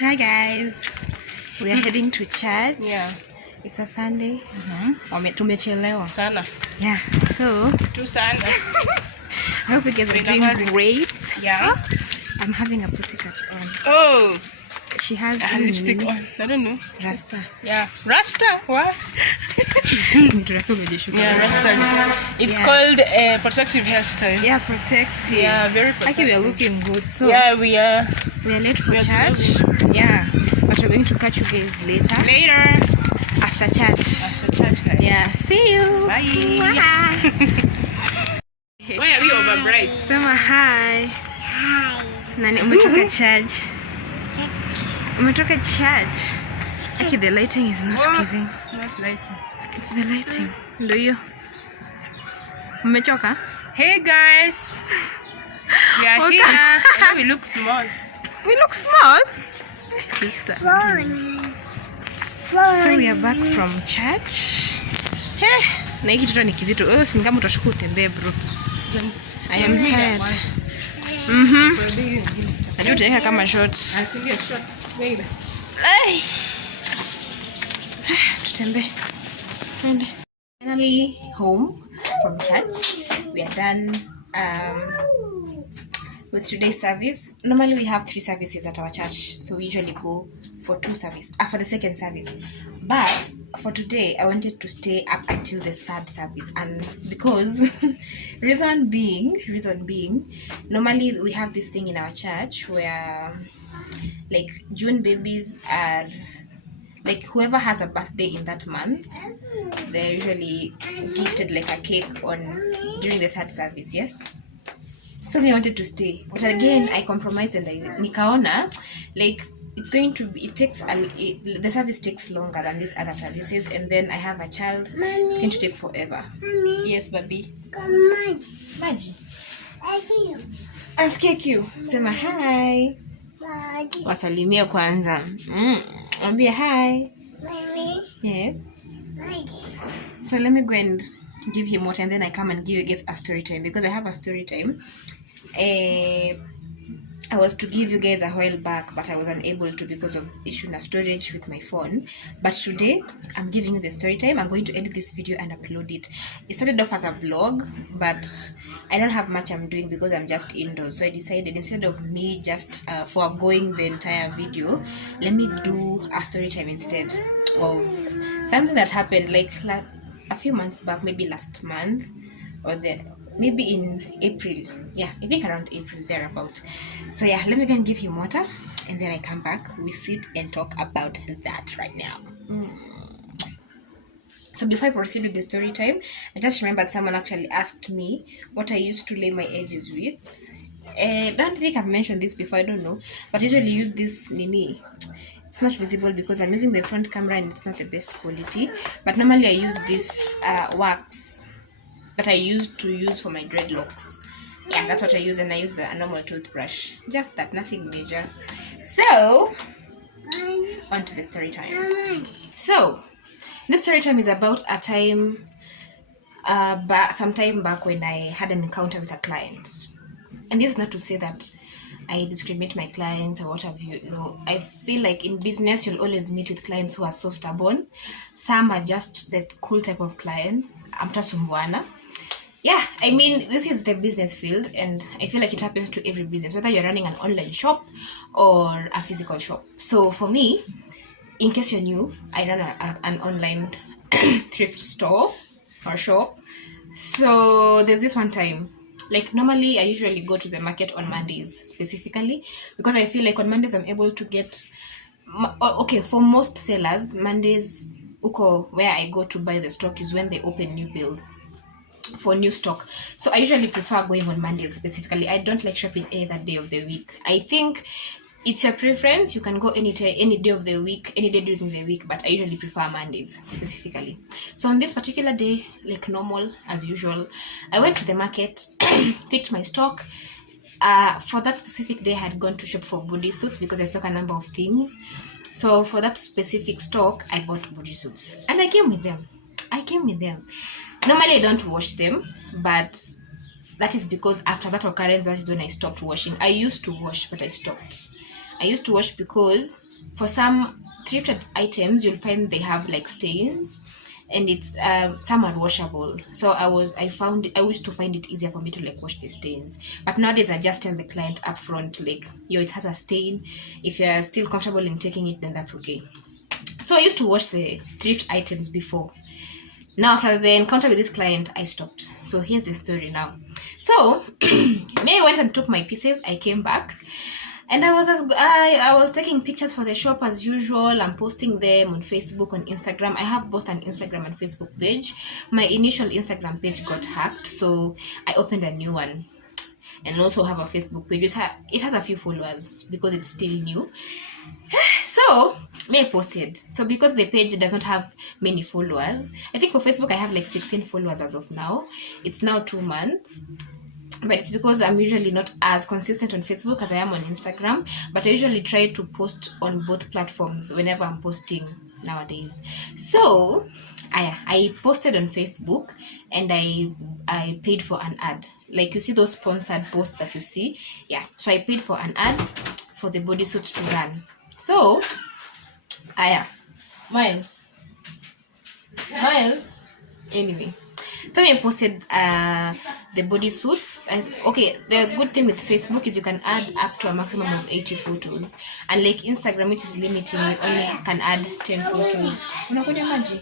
Hi guys, we are heading to church. Yeah, it's a Sunday. Tumechelewa sana. Yeah, so Tu sana. I hope you guys are doing great. Yeah. I'm having a pussycat on. Oh, she has a lipstick on. I don't know. Rasta. Yeah, Rasta. What? Yeah, Rastas. It's called a protective hairstyle. Yeah, protective. Yeah, very protective. Actually, we are looking good. So yeah, we are late for church. Yeah, but we're going to catch you guys later. After church. After church, guys. Yeah, see you. Bye. Why are we over bright? Sema hi. Hi. Nani umetoka church? Umetoka church. Actually, the lighting is not giving. It's not lighting. It's the lighting. Ndio hiyo. Umechoka? Hey guys. We are here. I know we look small. We look small. Sister. Fun. So we are back from church. Na hiki toto ni kizito. Wewe si kama utashuka utembee bro. I am tired. Najua utaweka kama shorts. Asinge shorts. Tutembee. Finally home from church. We are done with today's service. Normally we have 3 services at our church, so we usually go for 2 services for the second service, but for today I wanted to stay up until the 3rd service, and because reason being normally we have this thing in our church where like June babies are like whoever has a birthday in that month, they're usually gifted like a cake during the 3rd service. Yes, so I wanted to stay, but again I compromised and nikaona like the service takes longer than these other services, and then I have a child. Mommy, it's going to take forever. Mommy, yes baby. Maji. Asikia kiu. Sema hi. Maji. Wasalimia kwanza. Ambia hi. Mommy. Yes. Maji. So let me go and give him water, and then I come and give you guys a story time, because I have a story time. I was to give you guys a while back, but I was unable to because of issue in storage with my phone. But today I'm giving you the story time. I'm going to edit this video and upload it. It started off as a vlog, but I don't have much I'm doing because I'm just indoors. So I decided, instead of me just foregoing the entire video, let me do a story time instead of something that happened like a few months back, maybe last month, or maybe in April. Yeah, I think around April, thereabout. So yeah, let me go and give him water, and then I come back. We sit and talk about that right now. So before I proceed with the story time, I just remembered someone actually asked me what I used to lay my edges with. I don't think I've mentioned this before, I don't know, but I usually use this nini. It's not visible because I'm using the front camera and it's not the best quality, but normally I use this wax that I used to use for my dreadlocks. Yeah, that's what I use, and I use a normal toothbrush. Just that, nothing major. So, on to the story time. So, this story time is about a time, some time back when I had an encounter with a client. And this is not to say that I discriminate my clients or what have you. No, I feel like in business you'll always meet with clients who are so stubborn. Some are just the cool type of clients. Amtasumbuana. Yeah, I mean, this is the business field, and I feel like it happens to every business, whether you're running an online shop or a physical shop. So for me, in case you're new, I run an online thrift store or shop. So there's this one time, like normally I usually go to the market on Mondays specifically, because I feel like on Mondays I'm able to get, okay, for most sellers, Mondays, where I go to buy the stock is when they open new bills for new stock. So I usually prefer going on Mondays specifically. I don't like shopping any other day of the week. I think it's your preference. You can go any day of the week, any day during the week, but I usually prefer Mondays specifically. So on this particular day, like normal as usual, I went to the market, picked my stock. For that specific day, I had gone to shop for body suits because I stock a number of things. So for that specific stock, I bought body suits, and I came with them. Normally I don't wash them, but that is because after that occurrence, that is when I stopped washing. I used to wash, but I stopped. I used to wash because for some thrifted items you'll find they have like stains, and it's some are washable. So I used to find it easier for me to like wash the stains. But nowadays I just tell the client up front, like, yo, it has a stain. If you're still comfortable in taking it, then that's okay. So I used to wash the thrift items before. Now after the encounter with this client, I stopped. So here's the story now. So I went and took my pieces. I came back, and I was taking pictures for the shop as usual. I'm posting them on Facebook, on Instagram. I have both an Instagram and Facebook page. My initial Instagram page got hacked, so I opened a new one, and also have a Facebook page. It has a few followers because it's still new. So I posted. So because the page doesn't have many followers, I think for Facebook I have like 16 followers as of now. It's now 2 months. But it's because I'm usually not as consistent on Facebook as I am on Instagram. But I usually try to post on both platforms whenever I'm posting nowadays. So I posted on Facebook, and I paid for an ad. Like, you see those sponsored posts that you see? Yeah. So I paid for an ad for the bodysuits to run. So Miles. Anyway, so I posted the bodysuits. Okay, the good thing with Facebook is you can add up to a maximum of 80 photos, and like Instagram, which is limiting, you only can add 10 photos. Unakunywa maji?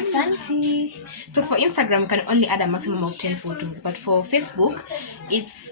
Asante. So for Instagram, you can only add a maximum of 10 photos, but for Facebook, it's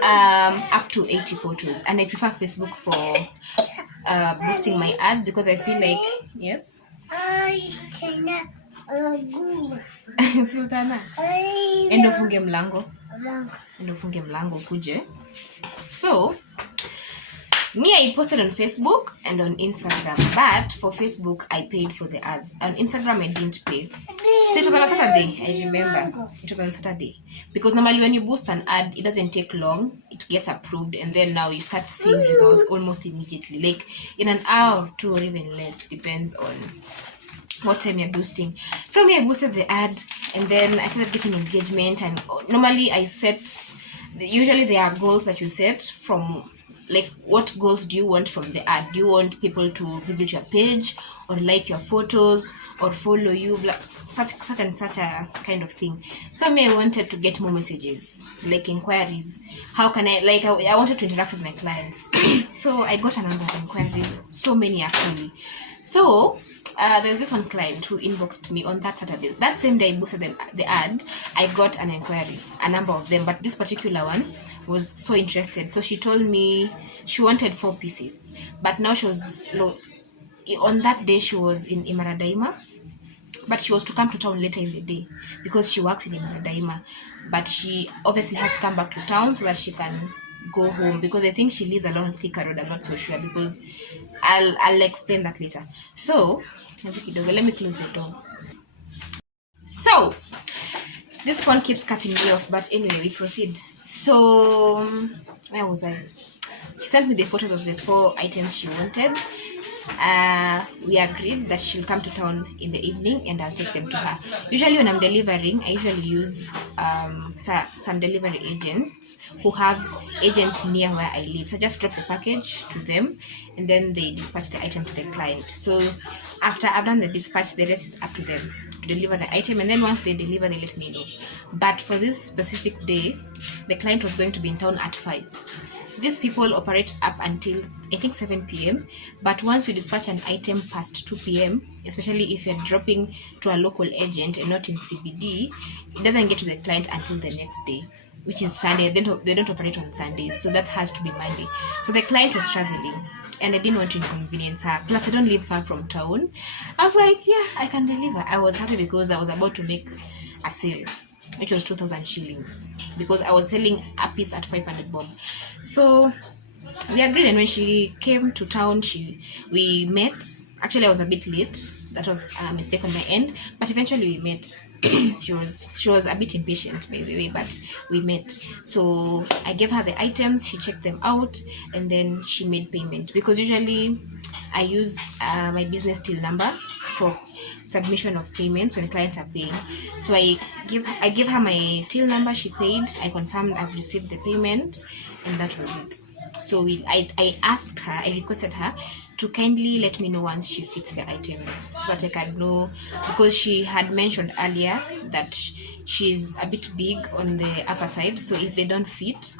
up to 80 photos, and I prefer Facebook for boosting my ads because I feel like, yes. Sultana, endo funge mlango kuje. So I posted on Facebook and on Instagram, but for Facebook I paid for the ads. On Instagram I didn't pay. So it was on a Saturday. I remember it was on Saturday, because normally when you boost an ad, it doesn't take long, it gets approved, and then now you start seeing results almost immediately, like in an hour or two, or even less, depends on what time you're boosting. So I boosted the ad, and then I started getting engagement. And normally usually there are goals that you set from, like, what goals do you want from the ad? Do you want people to visit your page, or like your photos, or follow you, such and such a kind of thing. So I wanted to get more messages, like inquiries. How can I wanted to interact with my clients. So I got a number of inquiries, so many actually. So there's this one client who inboxed me on that Saturday. That same day I boosted the ad, I got an inquiry, a number of them, but this particular one was so interested. So she told me she wanted 4 pieces, but now she was on that day she was in Imaradaima, but she was to come to town later in the day because she works in Imaradaima, but she obviously has to come back to town so that she can go home, because I think she lives along Thika Road. I'm not so sure, because I'll explain that later. So let me close the door. So this phone keeps cutting me off, but anyway, we proceed. So where was I? She sent me the photos of the 4 items she wanted. We agreed that she'll come to town in the evening and I'll take them to her. Usually when I'm delivering, I usually use some delivery agents who have agents near where I live. So I just drop the package to them and then they dispatch the item to the client. So after I've done the dispatch, the rest is up to them to deliver the item, and then once they deliver, they let me know. But for this specific day, the client was going to be in town at 5. These people operate up until I think 7 p.m. But once you dispatch an item past 2 p.m., especially if you're dropping to a local agent and not in CBD, it doesn't get to the client until the next day, which is Sunday. They don't operate on Sundays, so that has to be Monday. So the client was traveling, and I didn't want to inconvenience her. Plus, I don't live far from town. I was like, yeah, I can deliver. I was happy because I was about to make a sale, which was 2,000 shillings, because I was selling a piece at 500 bob. So we agreed, and when she came to town, we met. Actually, I was a bit late. That was a mistake on my end, but eventually we met. she was a bit impatient, by the way, but we met. So I gave her the items, she checked them out, and then she made payment, because usually I use my business till number for submission of payments when clients are paying. So I give her my till number. She paid. I confirmed I've received the payment, and that was it. So I asked her, I requested her to kindly let me know once she fits the items so that I can know, because she had mentioned earlier that she's a bit big on the upper side, so if they don't fit,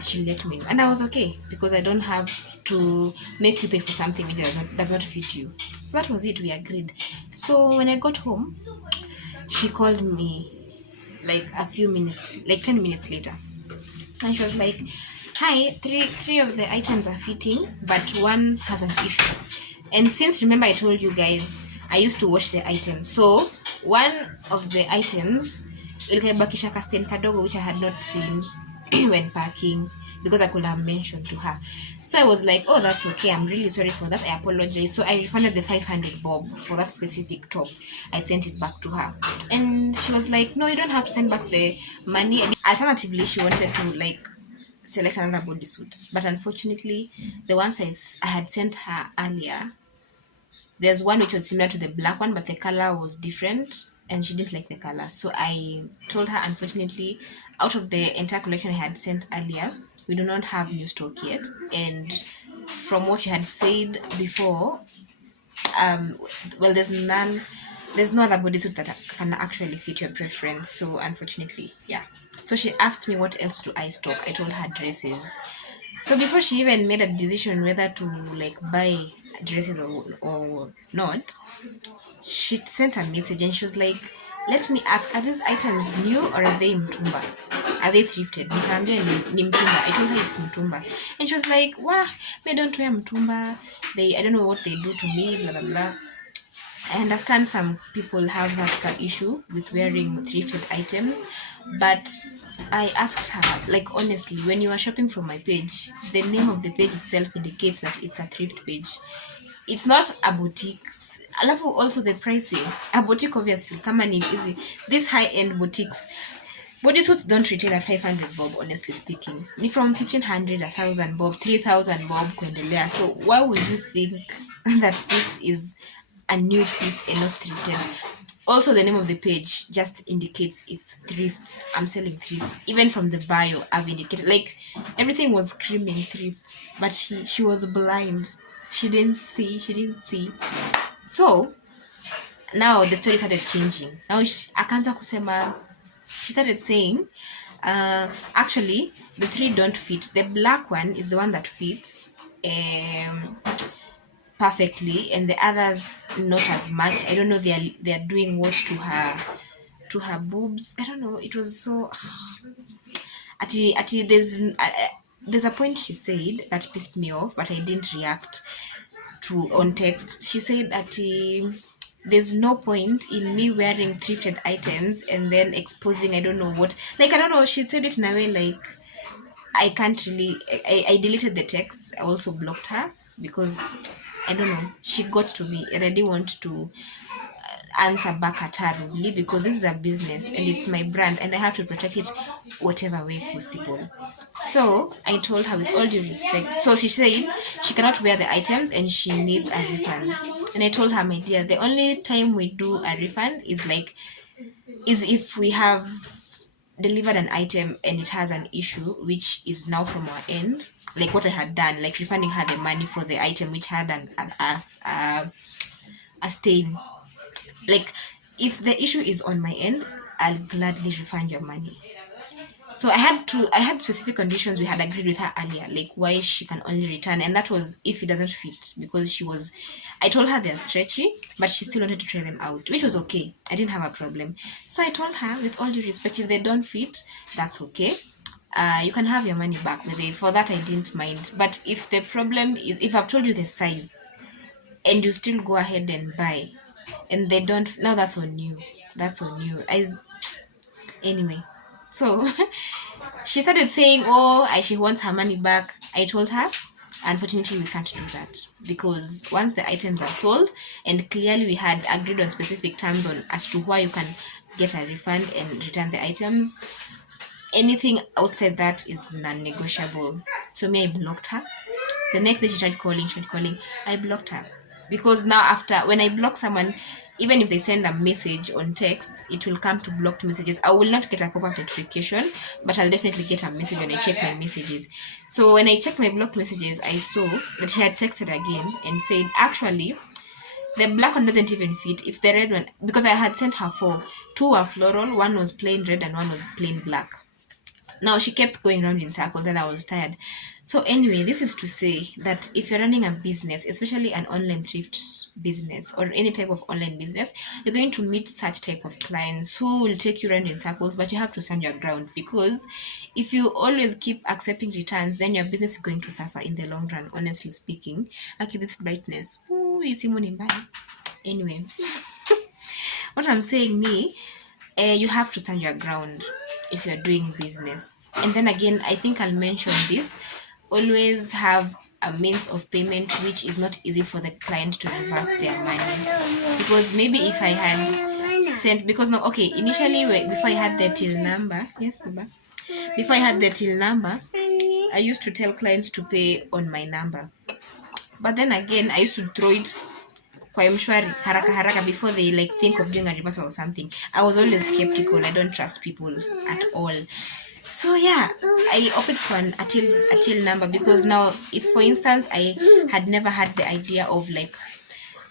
she'll let me know. And I was okay, because I don't have to make you pay for something which does not fit you. So that was it. We agreed. So when I got home, she called me like a few minutes, like 10 minutes later, and she was like, hi, three of the items are fitting, but one has an issue. And since, remember, I told you guys I used to wash the items, so one of the items ilibakisha kastain kadogo, which I had not seen when packing, because I could have mentioned to her. So I was like, oh, that's okay, I'm really sorry for that, I apologize. So I refunded the 500 bob for that specific top. I sent it back to her, and she was like, no, you don't have to send back the money. Alternatively, she wanted to like select another bodysuit, but unfortunately the ones I had sent her earlier, there's one which was similar to the black one, but the color was different and she didn't like the color. So I told her, unfortunately, out of the entire collection I had sent earlier, we do not have new stock yet, and from what she had said before, well, there's no other bodysuit that can actually fit your preference. So unfortunately, yeah. So she asked me what else do I stock. I told her dresses. So before she even made a decision whether to like buy dresses or not, she sent a message and she was like, let me ask, are these items new or are they mtumba? Are they thrifted? Ni mtumba. I told her it's mtumba. And she was like, wah, I don't wear mtumba. I don't know what they do to me, blah, blah, blah. I understand some people have that issue with wearing thrifted items, but I asked her, like, honestly, when you are shopping from my page, the name of the page itself indicates that it's a thrift page. It's not a boutique. Alafu also the pricing. A boutique, obviously, come on, easy. These high-end boutiques, bodysuits don't retail at 500 bob, honestly speaking. Ni from 1500, 1000 bob, 3000 bob kuendelea. So why would you think that this is a new piece and not thrifted? Also, the name of the page just indicates it's thrifts. I'm selling thrifts. Even from the bio, I've indicated, like, everything was screaming thrifts, but she was blind. She didn't see. So now the story started changing. Now akaanza kusema, she started saying, actually the three don't fit. The black one is the one that fits perfectly, and the others not as much. I don't know, they are doing what to her boobs. I don't know, it was so there's a point she said that pissed me off, but I didn't react to on text. She said that there's no point in me wearing thrifted items and then exposing I don't know what, like, I don't know, she said it in a way like I can't really. I deleted the text. I also blocked her because I don't know, she got to me and I didn't want to answer back at her rudely, because this is a business and it's my brand and I have to protect it whatever way possible. So I told her, with all due respect, so she said she cannot wear the items and she needs a refund. And I told her, my dear, the only time we do a refund is if we have delivered an item and it has an issue, which is now from our end, like what I had done, like refunding her the money for the item which had a stain. Like, if the issue is on my end, I'll gladly refund your money. So I had specific conditions we had agreed with her earlier, like why she can only return, and that was if it doesn't fit, because I told her they're stretchy, but she still wanted to try them out, which was okay. I didn't have a problem. So I told her, with all due respect, if they don't fit, that's okay. You can have your money back. For that, I didn't mind. But if the problem is, if I've told you the size and you still go ahead and buy and they don't, now that's on you. Anyway, so she started saying, she wants her money back. I told her, unfortunately, we can't do that, because once the items are sold and clearly we had agreed on specific terms on as to why you can get a refund and return the items, anything outside that is non-negotiable. So I blocked her. The next day she tried calling. I blocked her. because now after when I block someone, even if they send a message on text, it will come to blocked messages. I will not get a pop-up notification, but I'll definitely get a message when I check my messages. So when I checked my blocked messages, I saw that she had texted again and said, actually, the black one doesn't even fit. It's the red one, because I had sent her 4. 2 were floral, 1 was plain red, and 1 was plain black. Now she kept going around in circles and I was tired. So anyway, this is to say that if you're running a business, especially an online thrift business or any type of online business, you're going to meet such type of clients who will take you around in circles, but you have to stand your ground, because if you always keep accepting returns, then your business is going to suffer in the long run, honestly speaking. Okay, this brightness. Ooh, is Simone bad? Anyway, what I'm saying is, you have to stand your ground if you're doing business. And then again, I think I'll mention this, always have a means of payment which is not easy for the client to reverse their money. Because maybe if I had sent, because no, okay, initially before I had the till number, yes, Baba, before I had the till number, I used to tell clients to pay on my number. But then again, I used to throw it kwa mshwari haraka before they like think of doing a reversal or something. I was always skeptical. I don't trust people at all. So yeah, I opted for a till number, because now if for instance I had never had the idea of like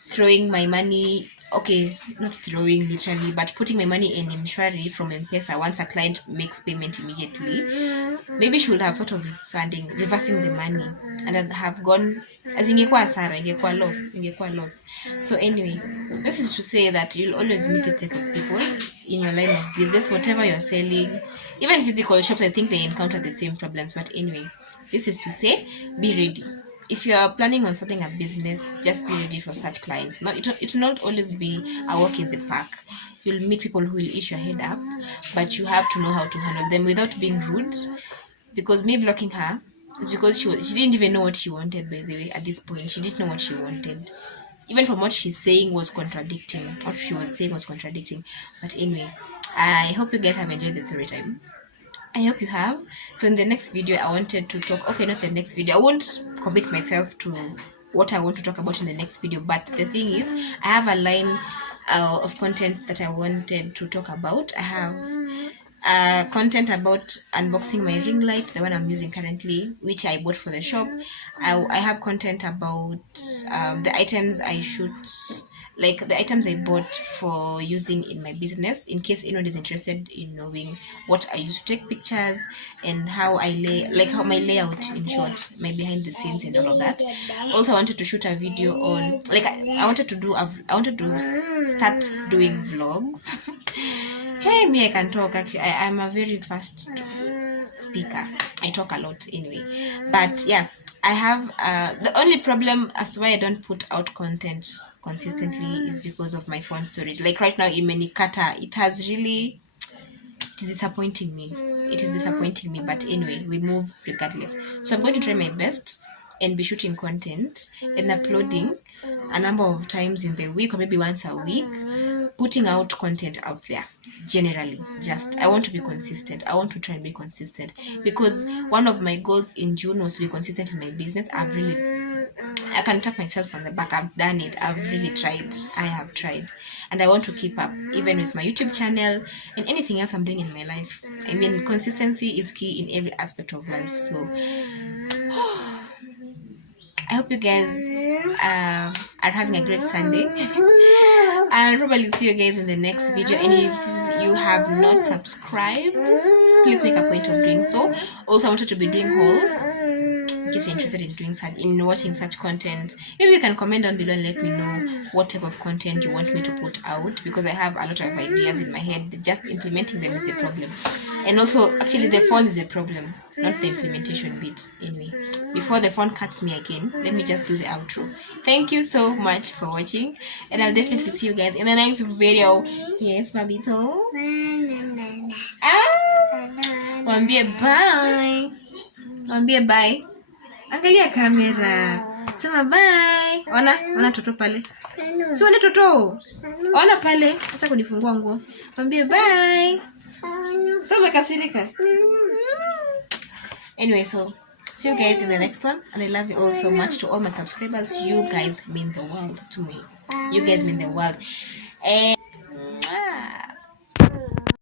throwing my money, okay, not throwing literally, but putting my money in mshwari from M-Pesa once a client makes payment immediately, maybe she would have thought of reversing the money, and I'd have gone as ingekuwa hasara, ingekuwa loss. So anyway, this is to say that you'll always meet this type of people in your line of business, whatever you're selling. Even physical shops, I think they encounter the same problems. But anyway, this is to say, be ready. If you are planning on starting a business, just be ready for such clients. No, it will not always be a walk in the park. You'll meet people who will eat your head up, but you have to know how to handle them without being rude. Because me blocking her is because she didn't even know what she wanted, by the way. At this point, she didn't know what she wanted. Even from what she's saying was contradicting. What she was saying was contradicting. But anyway, I hope you guys have enjoyed the story time. I hope you have. So in the next video, I wanted to talk, okay, not the next video, I won't commit myself to what I want to talk about in the next video, but the thing is, I have a line of content that I wanted to talk about. I have content about unboxing my ring light, the one I'm using currently, which I bought for the shop. I have content about the items I shoot, like the items I bought for using in my business, in case anyone is interested in knowing what I use to take pictures and how I how my layout, in short, my behind the scenes and all of that. Also, I wanted to shoot a video on, like, I wanted to start doing vlogs. Hey, me, I can talk. Actually, I'm a very fast speaker. I talk a lot anyway. But yeah, I have the only problem as to why I don't put out content consistently is because of my phone storage. Like right now in Menikata, it is disappointing me. It is disappointing me. But anyway, we move regardless. So I'm going to try my best and be shooting content and uploading a number of times in the week, or maybe once a week, putting out content out there. Generally, just I want to be consistent. I want to try and be consistent, because one of my goals in June was to be consistent in my business. I can tap myself on the back. I've done it. I've really tried. I have tried, and I want to keep up, even with my YouTube channel and anything else I'm doing in my life. I mean, consistency is key in every aspect of life. So I hope you guys are having a great Sunday. I'll probably see you guys in the next video. And if you have not subscribed, please make a point of doing so. Also, I wanted to be doing hauls. In case you're interested in watching such content, maybe you can comment down below and let me know what type of content you want me to put out, because I have a lot of ideas in my head. Just implementing them is the problem. And also, actually, the phone is the problem, not the implementation bit. Anyway, before the phone cuts me again, let me just do the outro. Thank you so much for watching, and I'll definitely see you guys in the next video. Yes, Babito. Wambie bye. Wambie bye. Angalia kamera. Sema bye. Ona toto pale. Si wale toto. Ona pale. Acha kunifungua nguo. Wambie bye. Sema kasirika. Anyway, so See you guys in the next one, and I love you all so much. To all my subscribers, you guys mean the world to me. You guys mean the world. And